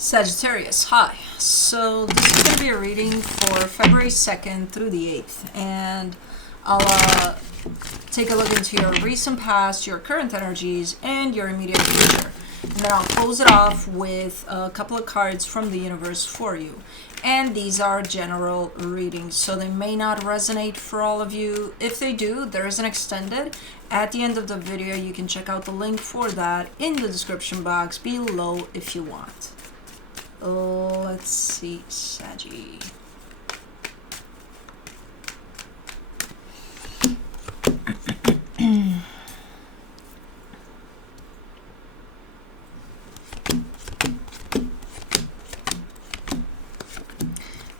Sagittarius, hi. So this is going to be a reading for February 2nd through the 8th. And I'll take a look into your recent past, your current energies, and your immediate future. And then I'll close it off with a couple of cards from the universe for you. And these are general readings, so they may not resonate for all of you. If they do, there is an extended. At the end of the video, you can check out the link for that in the description box below if you want. Let's see, Saggy.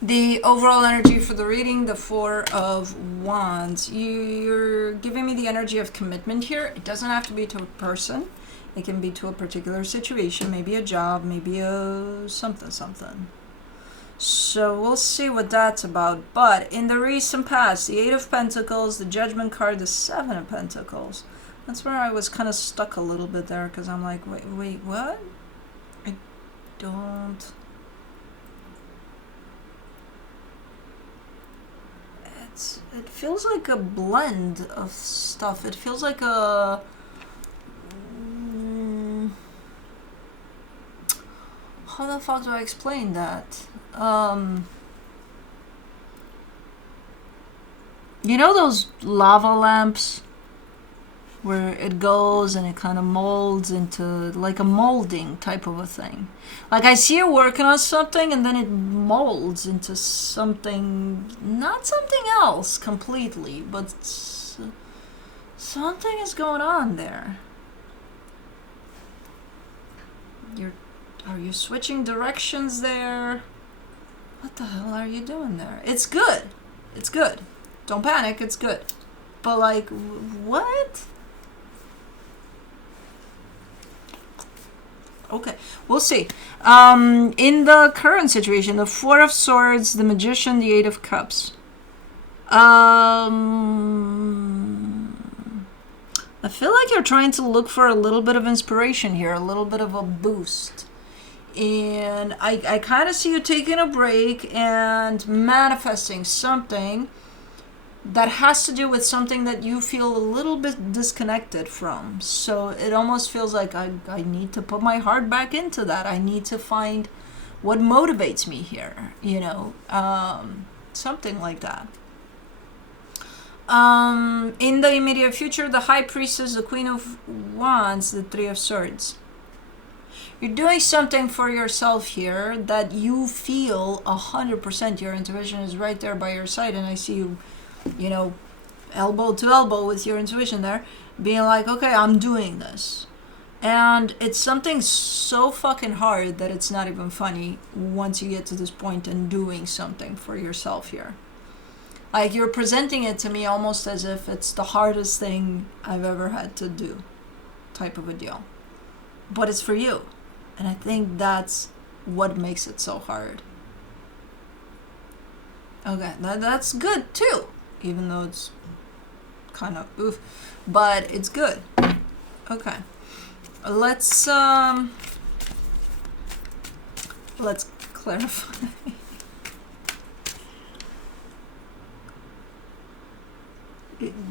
The overall energy for the reading, the Four of Wands. You're giving me the energy of commitment here. It doesn't have to be to a person. It can be to a particular situation, maybe a job, maybe a something. So we'll see what that's about. But in the recent past, the Eight of Pentacles, the Judgment card, the Seven of Pentacles. That's where I was kind of stuck a little bit there because I'm like, wait, what? I don't... It feels like a blend of stuff. It feels like a... How the fuck do I explain that? You know those lava lamps where it goes and it kind of molds into like a molding type of a thing? Like I see you working on something and then it molds into something, not something else completely, but something is going on there. Are you switching directions there? What the hell are you doing there? It's good. It's good. Don't panic. It's good. But like, what? Okay, we'll see. In the current situation, the Four of Swords, the Magician, the Eight of Cups. I feel like you're trying to look for a little bit of inspiration here, a little bit of a boost. And I kind of see you taking a break and manifesting something that has to do with something that you feel a little bit disconnected from. So it almost feels like I need to put my heart back into that. I need to find what motivates me here, you know, something like that. In the immediate future, the High Priestess, the Queen of Wands, the Three of Swords. You're doing something for yourself here that you feel 100%. Your intuition is right there by your side, and I see you, you know, elbow to elbow with your intuition there, being like, okay, I'm doing this. And it's something so fucking hard that it's not even funny once you get to this point and doing something for yourself here. Like, you're presenting it to me almost as if it's the hardest thing I've ever had to do, type of a deal. But it's for you. And I think that's what makes it so hard. Okay, that's good too. Even though it's kind of oof. But it's good. Okay. Let's clarify.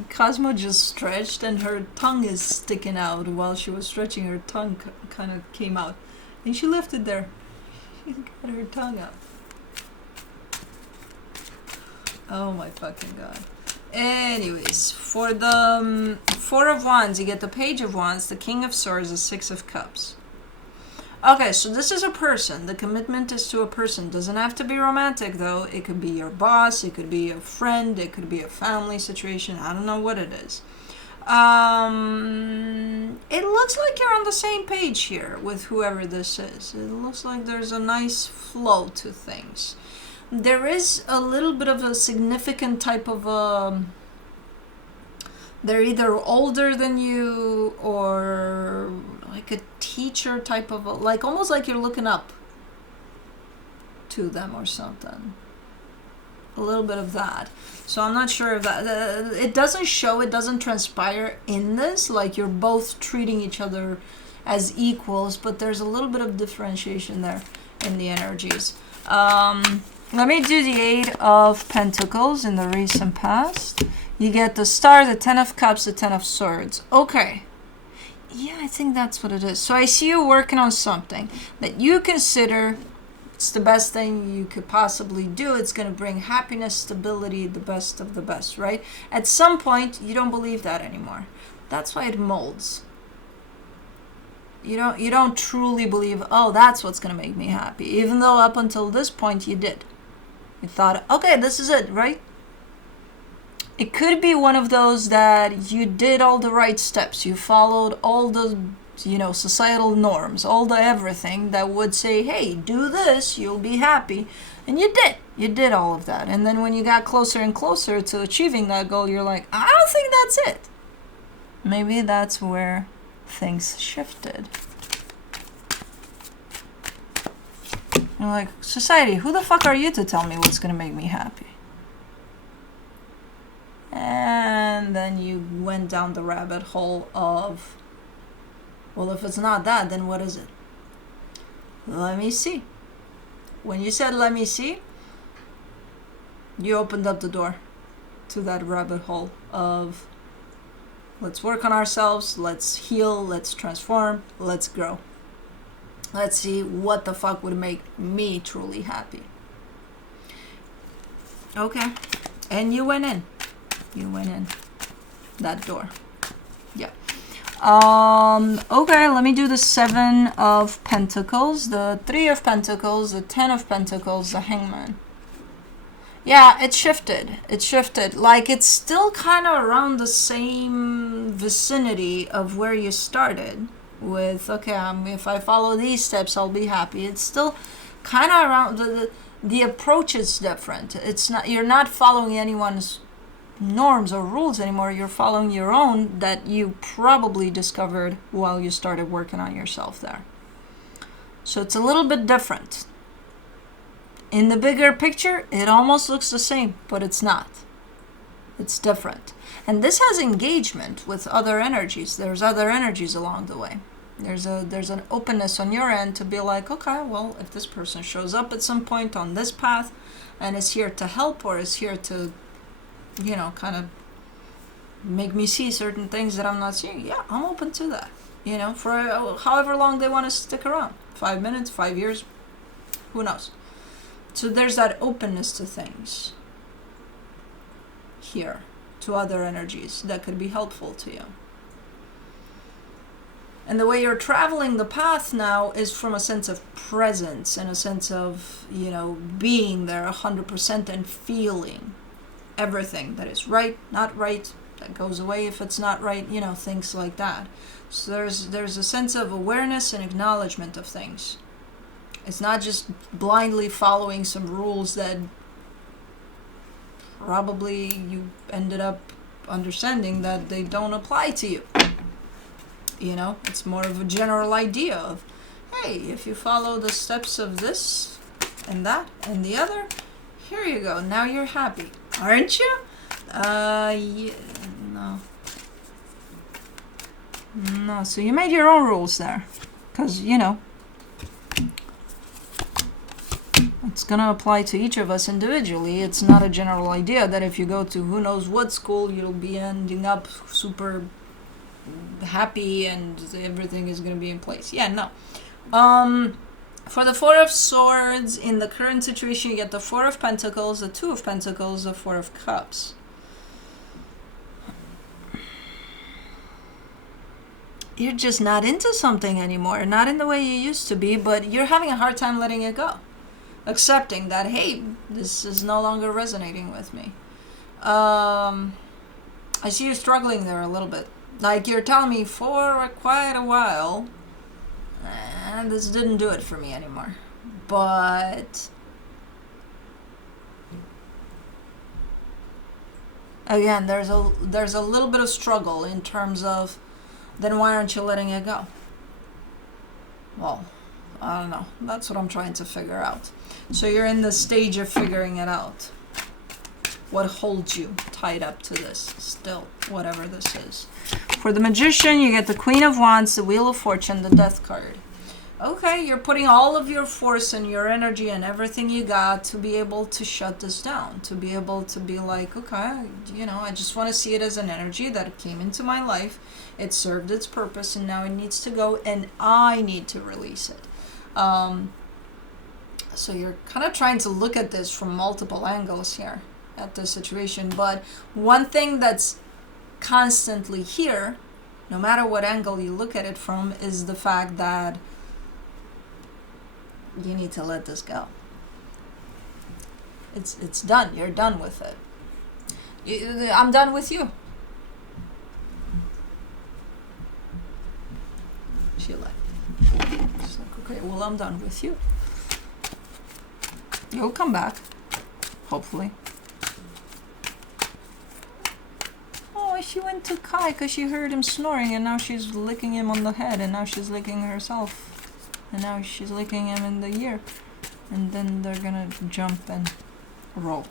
Cosmo just stretched and her tongue is sticking out. While she was stretching, her tongue kind of came out. And she left it there. She got her tongue out. Oh my fucking god. Anyways, for the Four of Wands, you get the Page of Wands, the King of Swords, the Six of Cups. Okay, so this is a person. The commitment is to a person. Doesn't have to be romantic, though. It could be your boss. It could be a friend. It could be a family situation. I don't know what it is. It looks like you're on the same page here with whoever this is. It looks like there's a nice flow to things. There is a little bit of a significant type of they're either older than you or like a teacher type of like almost like you're looking up to them or something. A little bit of that. So I'm not sure if that it doesn't show, it doesn't transpire in this, like you're both treating each other as equals, but there's a little bit of differentiation there. in the energies. Let me do the 8 of Pentacles in the recent past. You get the Star, the 10 of Cups, the 10 of Swords. Okay. Yeah, I think that's what it is. So I see you working on something that you consider it's the best thing you could possibly do. It's going to bring happiness, stability, the best of the best, right? At some point, you don't believe that anymore. That's why it molds. You don't truly believe, oh, that's what's going to make me happy. Even though up until this point you did. You thought, okay, this is it, right? It could be one of those that you did all the right steps. You followed all the, societal norms, all the everything that would say, hey, do this, you'll be happy. And you did. You did all of that. And then when you got closer and closer to achieving that goal, you're like, I don't think that's it. Maybe that's where things shifted. You're like, society, who the fuck are you to tell me what's going to make me happy? And then you went down the rabbit hole of, well, if it's not that, then what is it? Let me see. When you said, let me see, you opened up the door to that rabbit hole of, let's work on ourselves, let's heal, let's transform, let's grow. Let's see what the fuck would make me truly happy. Okay. And you went in. You went in that door. Yeah. Okay, let me do the 7 of Pentacles, the 3 of Pentacles, the 10 of Pentacles, the Hangman. Yeah, it shifted. It shifted. Like, it's still kind of around the same vicinity of where you started with, okay, if I follow these steps, I'll be happy. It's still kind of around, the approach is different. It's not, you're not following anyone's norms or rules anymore. You're following your own that you probably discovered while you started working on yourself there. So it's a little bit different. In the bigger picture, it almost looks the same, but it's not. It's different. And this has engagement with other energies. There's other energies along the way. There's an openness on your end to be like, okay, well, if this person shows up at some point on this path and is here to help or is here to, kind of make me see certain things that I'm not seeing, yeah, I'm open to that. For however long they want to stick around. 5 minutes, 5 years, who knows? So there's that openness to things here, to other energies that could be helpful to you. And the way you're traveling the path now is from a sense of presence and a sense of, being there 100% and feeling everything that is right, not right, that goes away if it's not right, things like that. So there's a sense of awareness and acknowledgement of things. It's not just blindly following some rules that probably you ended up understanding that they don't apply to you. It's more of a general idea of, hey, if you follow the steps of this and that and the other, here you go. Now you're happy, aren't you? Yeah, no. No, so you made your own rules there. Because, it's going to apply to each of us individually. It's not a general idea that if you go to who knows what school, you'll be ending up super happy and everything is going to be in place. Yeah, no. For the 4 of Swords, in the current situation, you get the 4 of Pentacles, the 2 of Pentacles, the 4 of Cups. You're just not into something anymore. Not in the way you used to be, but you're having a hard time letting it go. Accepting that, hey, this is no longer resonating with me. I see you struggling there a little bit. Like, you're telling me for quite a while, and this didn't do it for me anymore. But again, there's a little bit of struggle in terms of, then why aren't you letting it go? Well, I don't know. That's what I'm trying to figure out. So you're in the stage of figuring it out. What holds you tied up to this still, whatever this is. For the Magician, you get the Queen of Wands, the Wheel of Fortune, the Death card. Okay, you're putting all of your force and your energy and everything you got to be able to shut this down, to be able to be like, okay, I just want to see it as an energy that came into my life. It served its purpose and now it needs to go and I need to release it. So you're kind of trying to look at this from multiple angles here at this situation. But one thing that's constantly here, no matter what angle you look at it from, is the fact that you need to let this go. It's done. You're done with it. I'm done with you. She left. She's like, okay, well, I'm done with you. You'll come back, hopefully. Oh, she went to Kai because she heard him snoring, and now she's licking him on the head, and now she's licking herself. And now she's licking him in the ear. And then they're gonna jump and roll.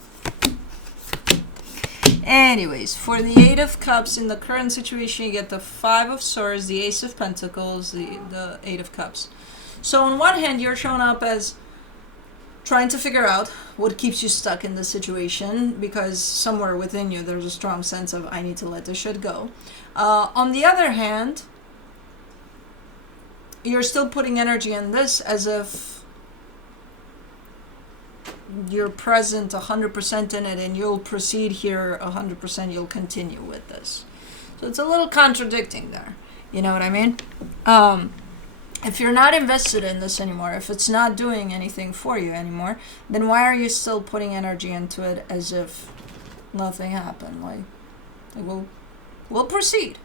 Anyways, for the Eight of Cups, in the current situation, you get the Five of Swords, the Ace of Pentacles, the Eight of Cups. So on one hand, you're showing up as trying to figure out what keeps you stuck in the situation, because somewhere within you, there's a strong sense of, I need to let this shit go. On the other hand, you're still putting energy in this as if you're present 100% in it and you'll proceed here 100%, you'll continue with this. So it's a little contradicting there. You know what I mean? If you're not invested in this anymore, if it's not doing anything for you anymore, then why are you still putting energy into it as if nothing happened? Like we'll proceed.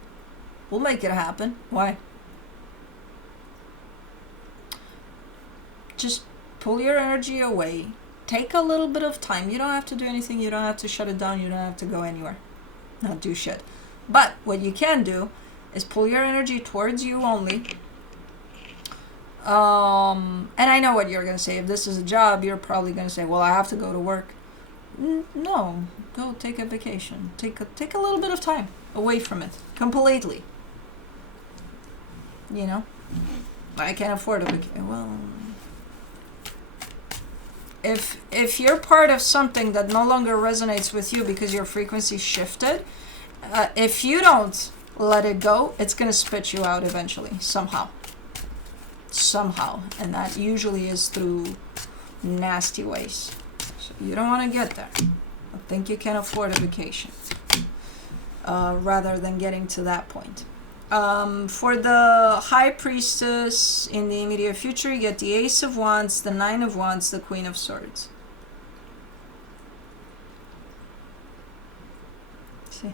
We'll make it happen. Why? Just pull your energy away. Take a little bit of time. You don't have to do anything. You don't have to shut it down. You don't have to go anywhere. Not do shit. But what you can do is pull your energy towards you only. And I know what you're going to say. If this is a job, you're probably going to say, well, I have to go to work. No. Go take a vacation. Take a little bit of time away from it. Completely. You know? I can't afford a vacation. Well... If you're part of something that no longer resonates with you because your frequency shifted, if you don't let it go, it's going to spit you out eventually, somehow. And that usually is through nasty ways. So you don't want to get there. I think you can afford a vacation rather than getting to that point. For the High Priestess in the immediate future, you get the Ace of Wands, the Nine of Wands, the Queen of Swords. See?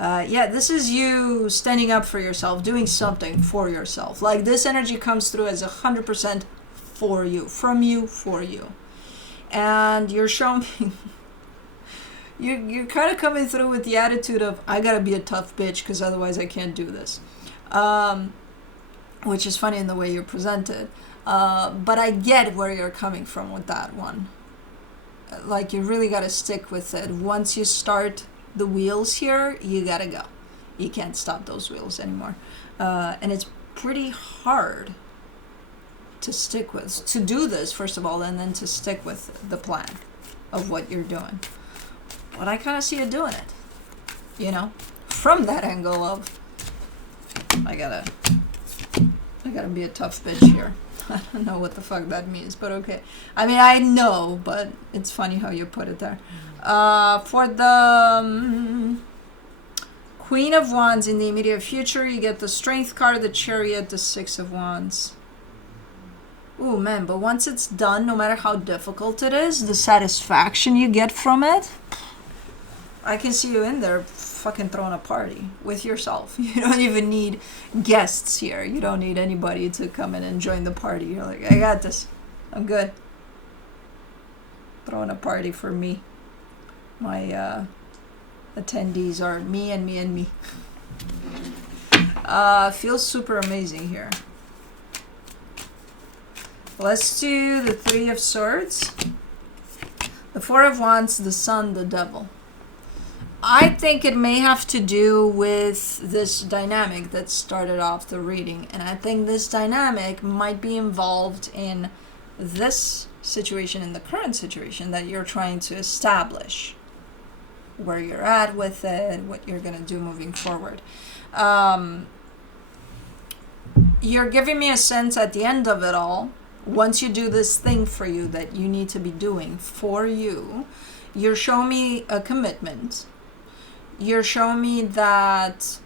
Yeah, this is you standing up for yourself, doing something for yourself. Like this energy comes through as 100% for you, from you, for you. And you're showing me... You're kind of coming through with the attitude of, I gotta be a tough bitch because otherwise I can't do this. Which is funny in the way you're presented. But I get where you're coming from with that one. Like, you really gotta stick with it. Once you start the wheels here, you gotta go. You can't stop those wheels anymore. And it's pretty hard to stick with. To do this, first of all, and then to stick with the plan of what you're doing. But I kind of see you doing it, you know, from that angle of, I gotta be a tough bitch here. I don't know what the fuck that means, but okay. I mean, I know, but it's funny how you put it there. For the Queen of Wands in the immediate future, you get the Strength card, the Chariot, the Six of Wands. Ooh, man, but once it's done, no matter how difficult it is, the satisfaction you get from it... I can see you in there fucking throwing a party with yourself. You don't even need guests here. You don't need anybody to come in and join the party. You're like, I got this. I'm good. Throwing a party for me. My attendees are me and me and me. Feels super amazing here. Let's do the Three of Swords. The Four of Wands, the Sun, the Devil. I think it may have to do with this dynamic that started off the reading. And I think this dynamic might be involved in this situation, in the current situation that you're trying to establish, where you're at with it, what you're going to do moving forward. You're giving me a sense at the end of it all, once you do this thing for you that you need to be doing for you, you're showing me a commitment. You're showing me that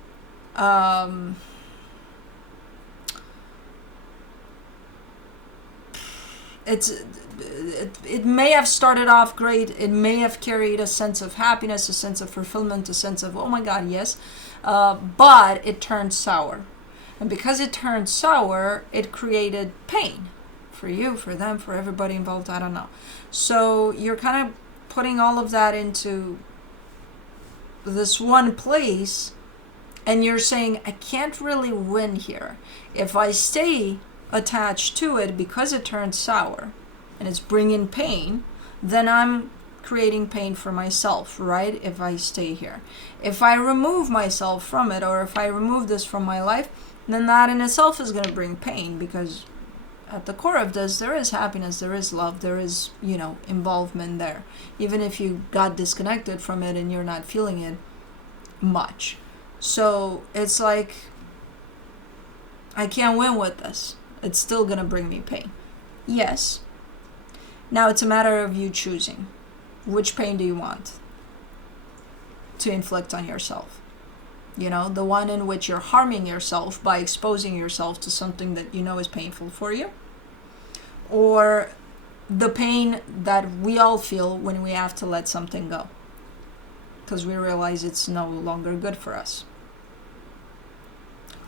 it may have started off great. It may have carried a sense of happiness, a sense of fulfillment, a sense of, oh my God, yes. But it turned sour. And because it turned sour, it created pain for you, for them, for everybody involved. I don't know. So you're kind of putting all of that into this one place, and you're saying, I can't really win here. If I stay attached to it because it turned sour and it's bringing pain, then I'm creating pain for myself, right? If I stay here. If I remove myself from it, or if I remove this from my life, then that in itself is going to bring pain, because at the core of this, there is happiness, there is love, there is, involvement there. Even if you got disconnected from it and you're not feeling it much. So it's like, I can't win with this. It's still going to bring me pain. Yes. Now it's a matter of you choosing. Which pain do you want to inflict on yourself? The one in which you're harming yourself by exposing yourself to something that you know is painful for you, or the pain that we all feel when we have to let something go because we realize it's no longer good for us.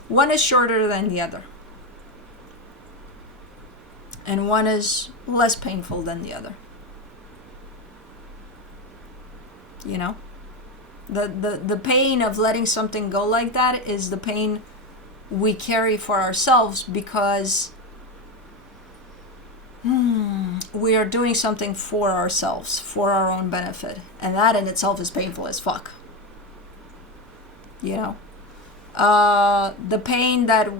One is shorter than the other, and one is less painful than the other. The pain of letting something go like that is the pain we carry for ourselves, because we are doing something for ourselves, for our own benefit. And that in itself is painful as fuck. The pain that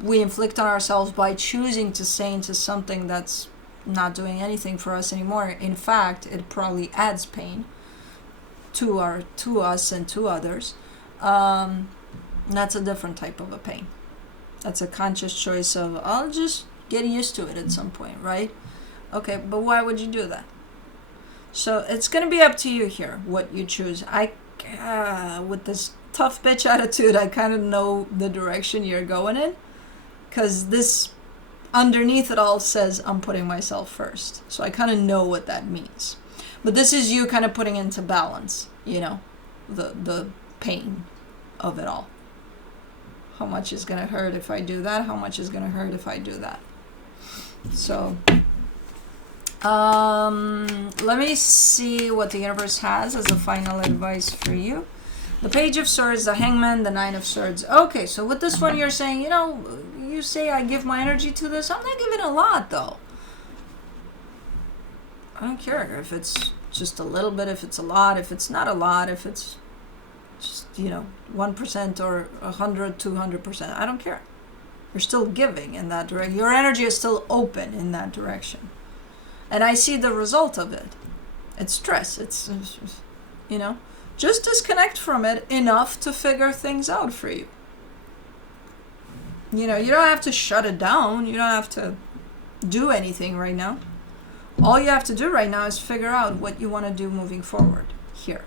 we inflict on ourselves by choosing to stay into something that's not doing anything for us anymore. In fact, it probably adds pain to us and to others. That's a different type of a pain. That's a conscious choice of, I'll just get used to it at some point, right? Okay, but why would you do that? So it's going to be up to you here, what you choose. With this tough bitch attitude, I kind of know the direction you're going in, because this underneath it all says, I'm putting myself first. So I kind of know what that means. But this is you kind of putting into balance, the pain of it all. How much is going to hurt if I do that? How much is going to hurt if I do that? So, let me see what the universe has as a final advice for you. The Page of Swords, the Hangman, the Nine of Swords. Okay, so with this one, you're saying, you say I give my energy to this. I'm not giving a lot, though. I don't care if it's just a little bit, if it's a lot, if it's not a lot, if it's just, 1% or 100, 200%. I don't care. You're still giving in that direction. Your energy is still open in that direction. And I see the result of it. It's stress. It's just disconnect from it enough to figure things out for you. You don't have to shut it down. You don't have to do anything right now. All you have to do right now is figure out what you want to do moving forward here.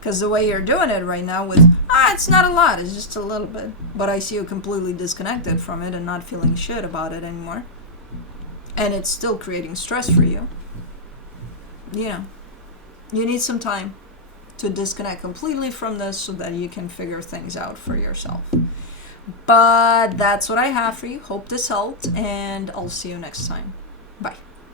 Because the way you're doing it right now with, it's not a lot, it's just a little bit. But I see you completely disconnected from it and not feeling shit about it anymore. And it's still creating stress for you. You need some time to disconnect completely from this so that you can figure things out for yourself. But that's what I have for you. Hope this helped, and I'll see you next time. Bye.